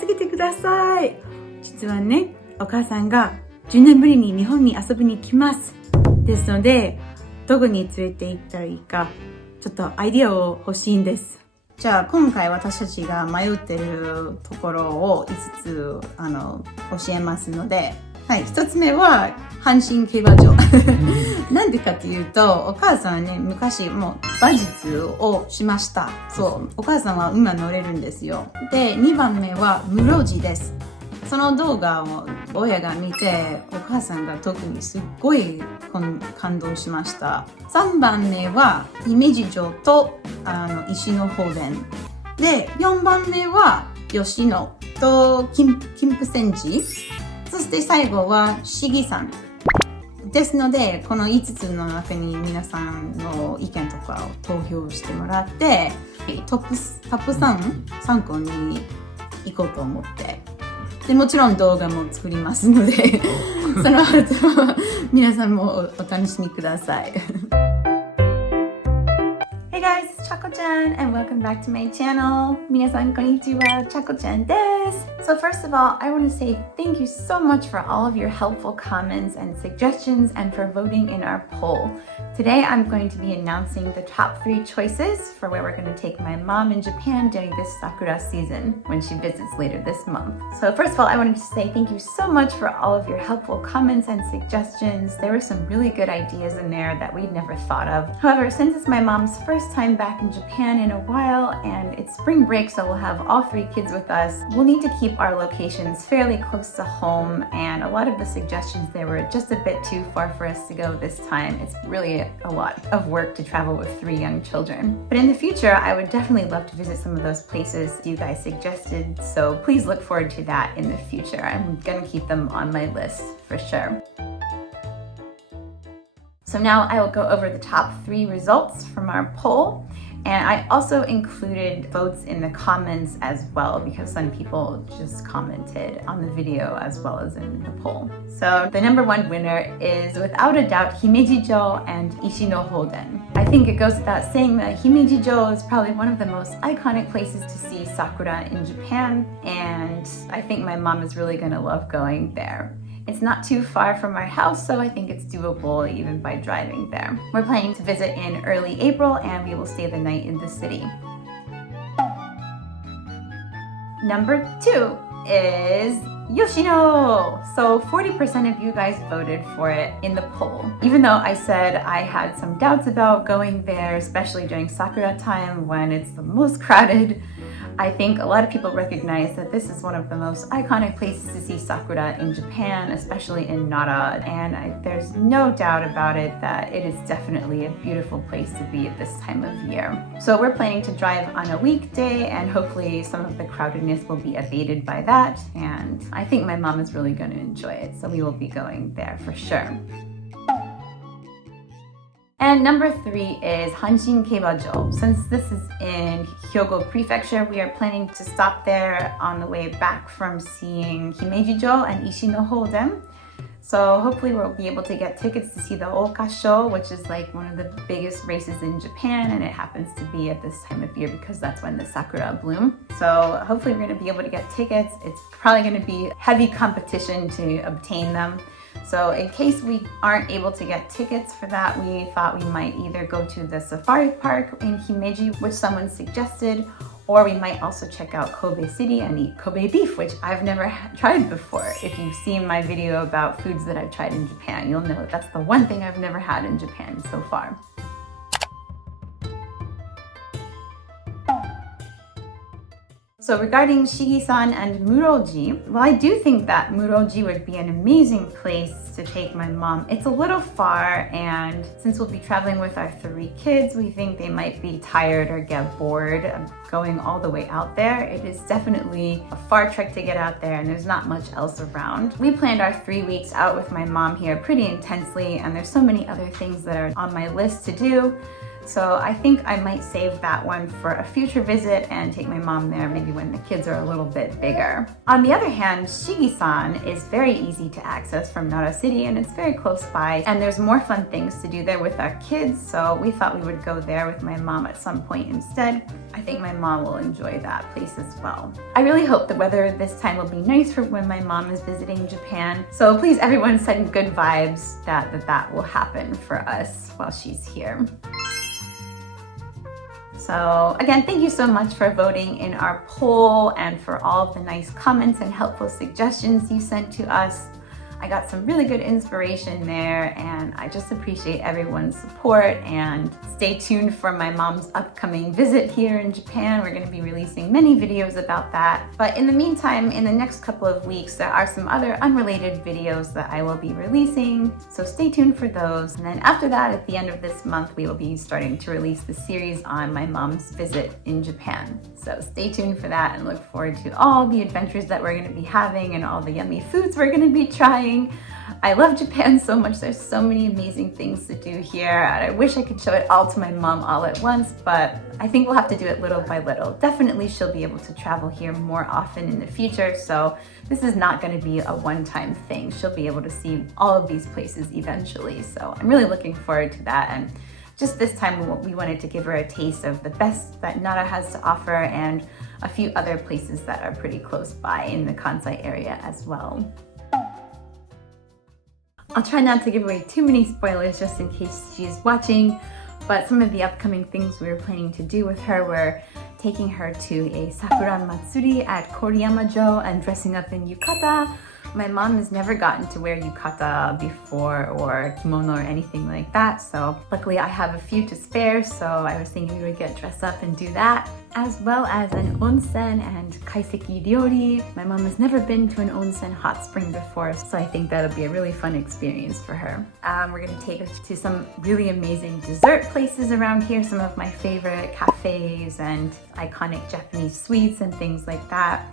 助けてください。実はね、お母さんが10年ぶりに日本に遊びに来ます。ですので、どこに連れて行ったらいいか、ちょっとアイディアを欲しいんです。じゃあ今回私たちが迷っているところを5つ教えますので、はい、1つ目は阪神競馬場。なんでかっていうと、お母さんはね、昔もう馬術をしました。そう、お母さんは馬乗れるんですよ。で、2番目は室生です。その動画を親が見て、お母さんが特にすっごい感動しました。3番目は姫路城と石の宝殿で、4番目は吉野と金峰山寺、そして最後は市議さんですので、この5つの中に皆さんの意見とかを投票してもらって、トップ3参考に行こうと思って、でもちろん動画も作りますのでその後皆さんもお楽しみください。Hey guys, it's茶子ちゃん and welcome back to my channel. 皆さんこんにちは、茶子ちゃんです。So first of all, I want to say thank you so much for all of your helpful comments and suggestions and for voting in our poll. Today I'm going to be announcing the top 3 choices for where we're going to take my mom in Japan during this Sakura season when she visits later this month. So first of all, I wanted to say thank you so much for all of your helpful comments and suggestions. There were some really good ideas in there that we'd never thought of. However, since it's my mom's first time back in Japan in a while and it's spring break, so we'll have all 3 kids with us, we'll need to keep our locations fairly close to home, and a lot of the suggestions there were just a bit too far for us to go this time. It's really a lot of work to travel with 3 young children. But in the future, I would definitely love to visit some of those places you guys suggested, so please look forward to that in the future. I'm gonna keep them on my list for sure. So now I will go over the top 3 results from our poll. And I also included votes in the comments as well because some people just commented on the video as well as in the poll. So the number 1 winner is without a doubt Himeji-jo and Ishino-Hoden. I think it goes without saying that Himeji-jo is probably one of the most iconic places to see sakura in Japan, and I think my mom is really gonna love going there. It's not too far from our house, so I think it's doable even by driving there. We're planning to visit in early April and we will stay the night in the city. Number 2 is Yoshino! So 40% of you guys voted for it in the poll. Even though I said I had some doubts about going there, especially during Sakura time when it's the most crowded, I think a lot of people recognize that this is one of the most iconic places to see sakura in Japan, especially in Nara, and there's no doubt about it that it is definitely a beautiful place to be at this time of year. So we're planning to drive on a weekday, and hopefully some of the crowdedness will be abated by that, and I think my mom is really going to enjoy it, so we will be going there for sure. And number 3 is Hanshin Keibajo. Since this is in Hyogo Prefecture, we are planning to stop there on the way back from seeing Himeji-jo and Ishino-Hoden. So hopefully we'll be able to get tickets to see the Oka Show, which is like one of the biggest races in Japan, and it happens to be at this time of year because that's when the sakura bloom. So hopefully we're going to be able to get tickets. It's probably going to be heavy competition to obtain them. So in case we aren't able to get tickets for that, we thought we might either go to the safari park in Himeji, which someone suggested, or we might also check out Kobe City and eat Kobe beef, which I've never tried before. If you've seen my video about foods that I've tried in Japan, you'll know that that's the one thing I've never had in Japan so far. So regarding Shigi-san and Muroji, well, I do think that Muroji would be an amazing place to take my mom. It's a little far, and since we'll be traveling with our 3 kids, we think they might be tired or get bored of going all the way out there. It is definitely a far trek to get out there, and there's not much else around. We planned our 3 weeks out with my mom here pretty intensely, and there's so many other things that are on my list to do So I think I might save that one for a future visit and take my mom there maybe when the kids are a little bit bigger. On the other hand, Shigi-san is very easy to access from Nara City and it's very close by, and there's more fun things to do there with our kids, so we thought we would go there with my mom at some point instead. I think my mom will enjoy that place as well. I really hope the weather this time will be nice for when my mom is visiting Japan, so please everyone send good vibes that will happen for us while she's here. So again, thank you so much for voting in our poll and for all of the nice comments and helpful suggestions you sent to us. I got some really good inspiration there, and I just appreciate everyone's support, and stay tuned for my mom's upcoming visit here in Japan. We're going to be releasing many videos about that. But in the meantime, in the next couple of weeks, there are some other unrelated videos that I will be releasing, so stay tuned for those. And then after that, at the end of this month, we will be starting to release the series on my mom's visit in Japan. So stay tuned for that and look forward to all the adventures that we're going to be having and all the yummy foods we're going to be trying. I love Japan so much. There's so many amazing things to do here, and I wish I could show it all to my mom all at once, but I think we'll have to do it little by little. Definitely she'll be able to travel here more often in the future, so this is not going to be a one-time thing. She'll be able to see all of these places eventually, so I'm really looking forward to that. And just this time we wanted to give her a taste of the best that Nara has to offer and a few other places that are pretty close by in the Kansai area as well. I'll try not to give away too many spoilers just in case she's watching, but some of the upcoming things we were planning to do with her were taking her to a Sakura Matsuri at Koriyama-jo and dressing up in yukata. My mom has never gotten to wear yukata before or kimono or anything like that, so luckily I have a few to spare, so I was thinking we would get dressed up and do that, as well as an onsen and kaiseki ryori. My mom has never been to an onsen hot spring before, so I think that'll be a really fun experience for her. We're going to take her to some really amazing dessert places around here, some of my favorite cafes and iconic Japanese sweets and things like that.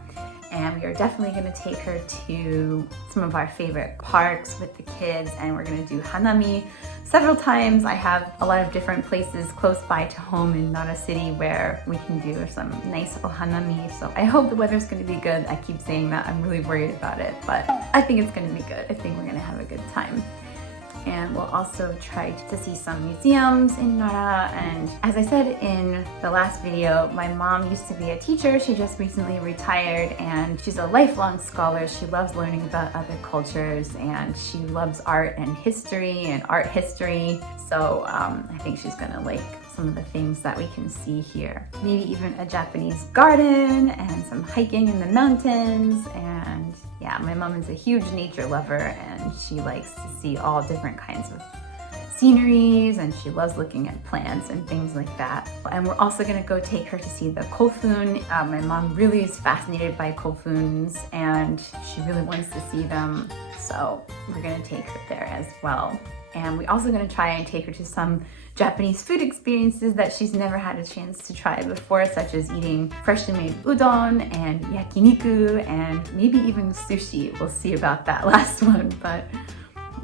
And we are definitely going to take her to some of our favorite parks with the kids, and we're going to do hanami several times. I have a lot of different places close by to home in Nara City where we can do some nice hanami, so I hope the weather's going to be good. I keep saying that, I'm really worried about it, but I think it's going to be good. I think we're going to have a good time. And we'll also try to see some museums in Nara. And as I said in the last video, my mom used to be a teacher. She just recently retired, and she's a lifelong scholar. She loves learning about other cultures, and she loves art and history and art history. So I think she's gonna like some of the things that we can see here. Maybe even a Japanese garden and some hiking in the mountains. And yeah, my mom is a huge nature lover, and she likes to see all different kinds of sceneries, and she loves looking at plants and things like that. And we're also gonna go take her to see the kofun. My mom really is fascinated by kofuns, and she really wants to see them, so we're gonna take her there as well. And we're also gonna try and take her to some Japanese food experiences that she's never had a chance to try before, such as eating freshly made udon and yakiniku and maybe even sushi. We'll see about that last one, but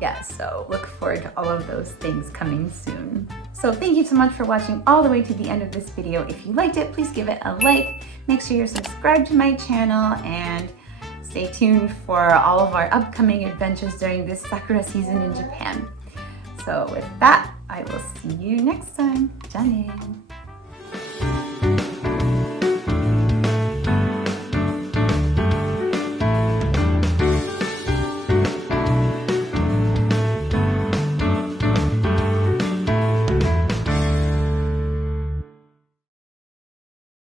yeah, so look forward to all of those things coming soon. So thank you so much for watching all the way to the end of this video. If you liked it, please give it a like. Make sure you're subscribed to my channel, and stay tuned for all of our upcoming adventures during this Sakura season in Japan. So with that, I will see you next time. じゃあね。